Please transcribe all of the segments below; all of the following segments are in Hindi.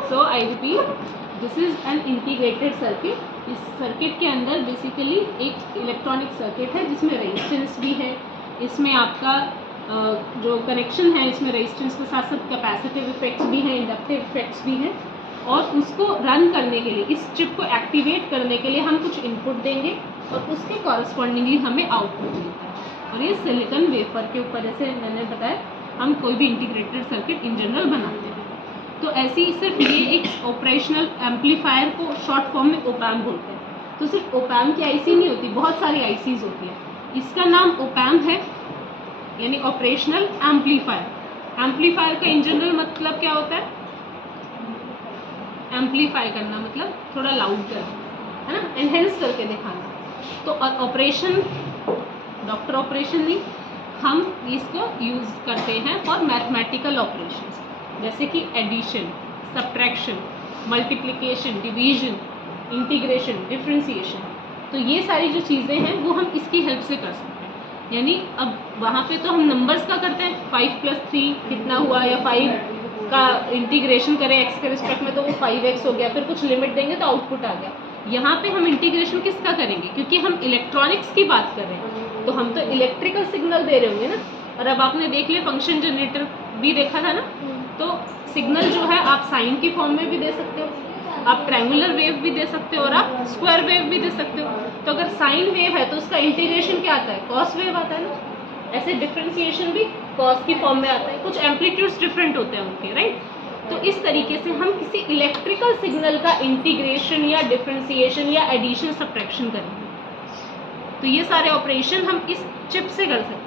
So I repeat, this is an integrated circuit. इस सर्किट के अंदर बेसिकली एक इलेक्ट्रॉनिक सर्किट है जिसमें रेजिस्टेंस भी है, इसमें आपका जो कनेक्शन है इसमें रेजिस्टेंस के साथ साथ कैपेसिटिव इफेक्ट्स भी हैं, इंडक्टिव इफेक्ट्स भी हैं, और उसको रन करने के लिए, इस चिप को एक्टिवेट करने के लिए हम कुछ इनपुट देंगे और उसके कॉरस्पॉन्डिंगली हमें आउटपुट मिलता है। और ये सिलिकॉन वेफर के ऊपर, जैसे मैंने बताया, हम कोई भी इंटीग्रेटेड सर्किट इन जनरल बनाते हैं। तो ऐसी सिर्फ ये एक ऑपरेशनल एम्पलीफायर को शॉर्ट फॉर्म में ओपैम बोलते हैं। तो सिर्फ ओपैम की आईसी नहीं होती, बहुत सारी आईसीज होती है। इसका नाम ओपैम है, यानी ऑपरेशनल एम्पलीफायर। एम्पलीफायर का इन जनरल मतलब क्या होता है? एम्पलीफाई करना मतलब थोड़ा लाउड करना, है ना, एनहेंस करके दिखाना। तो ऑपरेशन, डॉक्टर ऑपरेशन नहीं, हम इसको यूज़ करते हैं फॉर मैथमेटिकल ऑपरेशंस, जैसे कि addition, subtraction, multiplication, division, integration, differentiation. तो ये सारी जो चीज़ें हैं वो हम इसकी हेल्प से कर सकते हैं। यानी अब वहाँ पे तो हम नंबर्स का करते हैं, 5 + 3 कितना हुआ, या 5 का इंटीग्रेशन करें एक्स के रिस्पेक्ट में तो वो 5x हो गया, फिर कुछ लिमिट देंगे तो आउटपुट आ गया। यहाँ पे हम इंटीग्रेशन किसका करेंगे? क्योंकि हम इलेक्ट्रॉनिक्स की बात कर रहे हैं तो हम तो इलेक्ट्रिकल सिग्नल दे रहे होंगे ना। और अब आपने देख लिया फंक्शन जनरेटर भी देखा था ना, तो सिग्नल जो है आप साइन की फॉर्म में भी दे सकते हो, आप ट्रायंगुलर वेव भी दे सकते हो और आप स्क्वायर वेव भी दे सकते हो। तो अगर साइन वेव है तो उसका इंटीग्रेशन क्या आता है? कॉस वेव आता है ना। ऐसे डिफरेंशिएशन भी कॉस की फॉर्म में आता है, कुछ एम्पलीट्यूड्स डिफरेंट होते हैं उनके, राइट। तो इस तरीके से हम किसी इलेक्ट्रिकल सिग्नल का इंटीग्रेशन या डिफरेंशिएशन या एडिशन सब्ट्रैक्शन करेंगे। तो ये सारे ऑपरेशन हम इस चिप से कर सकते हैं।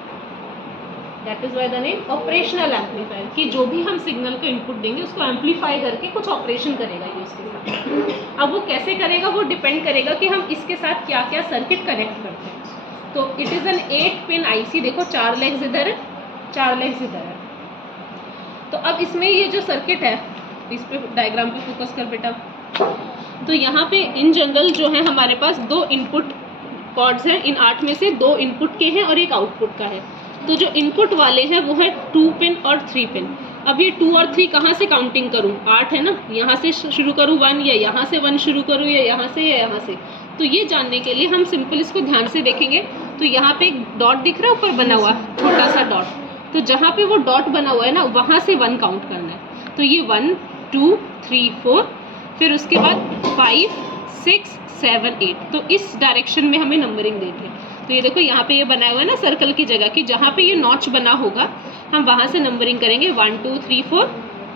That is why the name operational amplifier, कि जो भी हम सिग्नल को इनपुट देंगे उसको एम्पलीफाई करके कुछ ऑपरेशन करेगा ये उसके साथ। अब वो कैसे करेगा वो डिपेंड करेगा कि हम इसके साथ क्या क्या सर्किट कनेक्ट करते हैं। तो it is an 8 pin IC. देखो 4 लेग्स इधर है, 4 लेग्स इधर है। तो अब इसमें ये जो सर्किट है, इस पे डायग्राम पे फोकस कर बेटा। तो यहाँ पे इन जनरल जो है हमारे पास 2 इनपुट कॉर्ड्स हैं। इन 8 में से 2 इनपुट के हैं और एक आउटपुट का है। तो जो इनपुट वाले हैं वो है 2 पिन और 3 पिन। अब ये 2 और 3 कहाँ से काउंटिंग करूँ? 8 है ना, यहाँ से शुरू करूँ 1, या यहाँ से 1 शुरू करूँ, या यहाँ से, या यहाँ से। तो ये जानने के लिए हम सिंपल इसको ध्यान से देखेंगे। तो यहाँ पे एक डॉट दिख रहा है ऊपर बना हुआ, छोटा सा डॉट। तो जहाँ पे वो डॉट बना हुआ है ना, वहाँ से 1 काउंट करना है। तो ये 1 2 3 4, फिर उसके बाद 5 6 7 8। तो इस डायरेक्शन में हमें नंबरिंग देनी है। तो ये देखो यहाँ पे ये बनाया हुआ है ना सर्कल की जगह, कि जहाँ पे ये नॉच बना होगा हम वहाँ से नंबरिंग करेंगे 1 2 3 4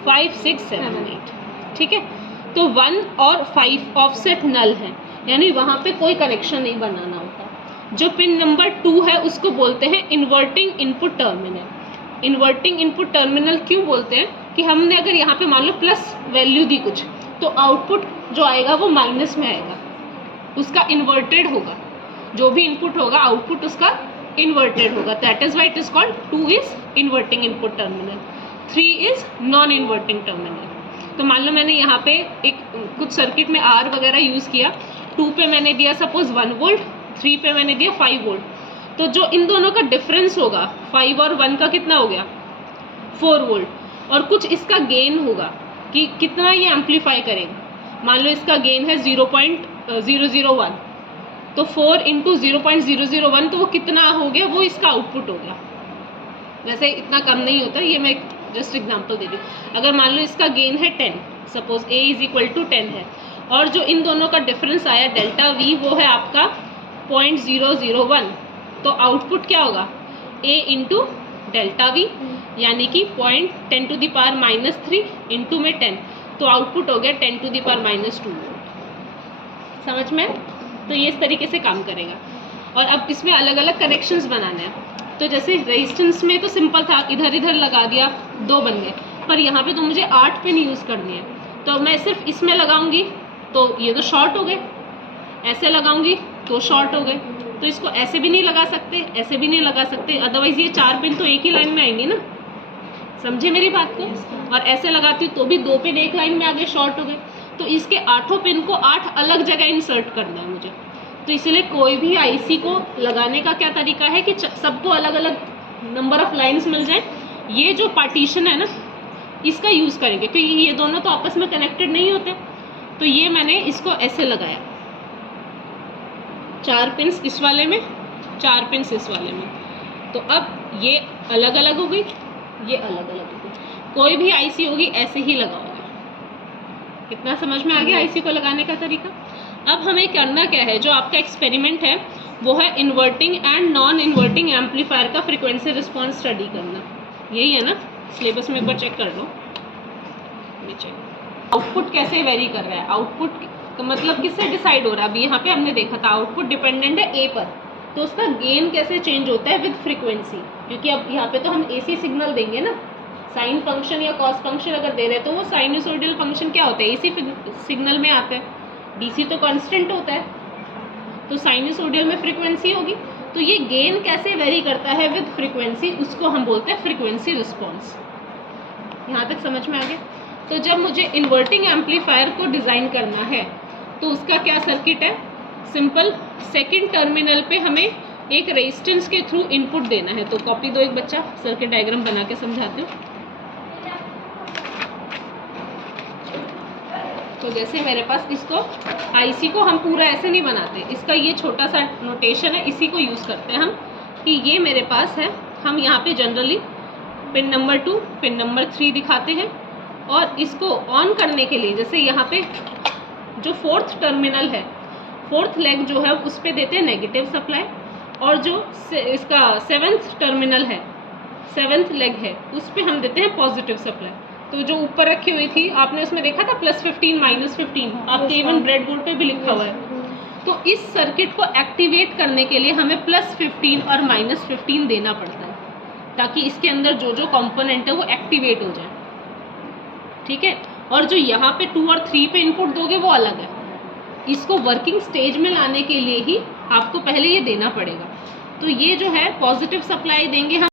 5 6 7 8। ठीक है। तो 1 और 5 ऑफसेट नल है, यानी वहाँ पे कोई कनेक्शन नहीं बनाना होता। जो पिन नंबर 2 है उसको बोलते हैं inverting input terminal. Inverting input terminal क्यों बोलते हैं? कि हमने अगर यहाँ पे मान लो प्लस वैल्यू दी कुछ, तो आउटपुट जो आएगा वो माइनस में आएगा, उसका इन्वर्टेड होगा। जो भी इनपुट होगा आउटपुट उसका इन्वर्टेड होगा। That is why it is called 2 is inverting input terminal, 3 is non inverting terminal. तो मान लो मैंने यहाँ पे एक कुछ सर्किट में आर वगैरह यूज़ किया, 2 पे मैंने दिया सपोज 1 वोल्ट, 3 पे मैंने दिया 5 वोल्ट। तो जो इन दोनों का डिफरेंस होगा 5 और 1 का कितना हो गया? 4 वोल्ट। और कुछ इसका गेन होगा कि कितना ये एम्पलीफाई करेगा। मान लो इसका गेन है 0.001, तो 4 × 0.001, तो वो कितना हो गया? वो इसका आउटपुट हो गया। वैसे इतना कम नहीं होता, ये मैं जस्ट एग्जांपल दे रही हूँ। अगर मान लो इसका गेन है 10, सपोज A = 10 है, और जो इन दोनों का डिफरेंस आया डेल्टा V, वो है आपका 0.001, तो आउटपुट क्या होगा? A × डेल्टा V, यानी कि 10⁻³ इंटू में 10, तो आउटपुट हो गया 10⁻²। समझ में? तो ये इस तरीके से काम करेगा। और अब इसमें अलग अलग कनेक्शंस बनाने हैं। तो जैसे रेजिस्टेंस में तो सिंपल था, इधर इधर लगा दिया, 2 बन गए। पर यहाँ पे तो मुझे 8 पिन यूज़ करनी है, तो मैं सिर्फ इसमें लगाऊंगी तो ये तो शॉर्ट हो गए, ऐसे लगाऊंगी तो शॉर्ट हो गए। तो इसको ऐसे भी नहीं लगा सकते, ऐसे भी नहीं लगा सकते, अदरवाइज ये 4 पिन तो एक ही लाइन में आएंगे ना। समझे मेरी बात को? और ऐसे लगाती हूँ तो भी 2 पिन एक लाइन में आगे शॉर्ट हो गए। तो इसके 8 पिन को 8 अलग जगह इंसर्ट करना है मुझे। तो इसलिए कोई भी आईसी को लगाने का क्या तरीका है कि सबको अलग अलग नंबर ऑफ लाइंस मिल जाए। ये जो पार्टीशन है ना, इसका यूज़ करेंगे, क्योंकि ये दोनों तो आपस में कनेक्टेड नहीं होते। तो ये मैंने इसको ऐसे लगाया, 4 पिन्स इस वाले में, 4 पिन्स इस वाले में। तो अब ये अलग अलग हो गई, ये अलग अलग हो गई। कोई भी आईसी होगी ऐसे ही लगाओगे। कितना समझ में आ गया आईसी को लगाने का तरीका? अब हमें करना क्या है, जो आपका एक्सपेरिमेंट है वो है inverting and non inverting amplifier का फ्रीक्वेंसी रिस्पॉन्स स्टडी करना। यही है ना, सिलेबस में एक बार चेक कर लो। आउटपुट कैसे वेरी कर रहा है, आउटपुट का मतलब किससे डिसाइड हो रहा है? अभी यहाँ पे हमने देखा था आउटपुट डिपेंडेंट है ए पर, तो उसका गेन कैसे चेंज होता है विद फ्रीक्वेंसी, क्योंकि अब यहाँ पे तो हम एसी सिग्नल देंगे ना, साइन फंक्शन या कॉस फंक्शन अगर दे रहे हैं तो वो साइनसोइडल फंक्शन क्या होता है, एसी सिग्नल में आता है, डीसी तो कांस्टेंट होता है, तो साइनसोइडल में फ्रीक्वेंसी होगी। तो ये गेन कैसे वेरी करता है विद फ्रीक्वेंसी, उसको हम बोलते हैं फ्रीक्वेंसी रिस्पॉन्स। यहाँ तक समझ में आ गया? तो जब मुझे इन्वर्टिंग एम्पलीफायर को डिज़ाइन करना है तो उसका क्या सर्किट है, सिंपल, सेकंड टर्मिनल पे हमें एक रेजिस्टेंस के थ्रू इनपुट देना है। तो कॉपी दो एक बच्चा, सर्किट डायग्राम बना के समझाते हो। तो जैसे मेरे पास इसको आईसी को हम पूरा ऐसे नहीं बनाते, इसका ये छोटा सा नोटेशन है, इसी को यूज़ करते हैं हम कि ये मेरे पास है। हम यहाँ पे generally pin number 2, pin number 3 दिखाते हैं, और इसको ऑन करने के लिए जैसे यहाँ पे जो 4th टर्मिनल है, 4th लेग जो है उस पर देते हैं नेगेटिव सप्लाई, और जो इसका 7th टर्मिनल है, 7th लेग है, उस पर हम देते हैं पॉजिटिव सप्लाई। तो जो ऊपर रखी हुई थी आपने उसमें देखा था +15 -15, आपके इवन ब्रेड बोर्ड पे भी लिखा हुआ है। तो इस सर्किट को एक्टिवेट करने के लिए हमें +15 और -15 देना पड़ता है, ताकि इसके अंदर जो जो कंपोनेंट है वो एक्टिवेट हो जाए, ठीक है। और जो यहाँ पे 2 और 3 पे इनपुट दोगे वो अलग है, इसको वर्किंग स्टेज में लाने के लिए ही आपको पहले ये देना पड़ेगा। तो ये जो है पॉजिटिव सप्लाई देंगे हम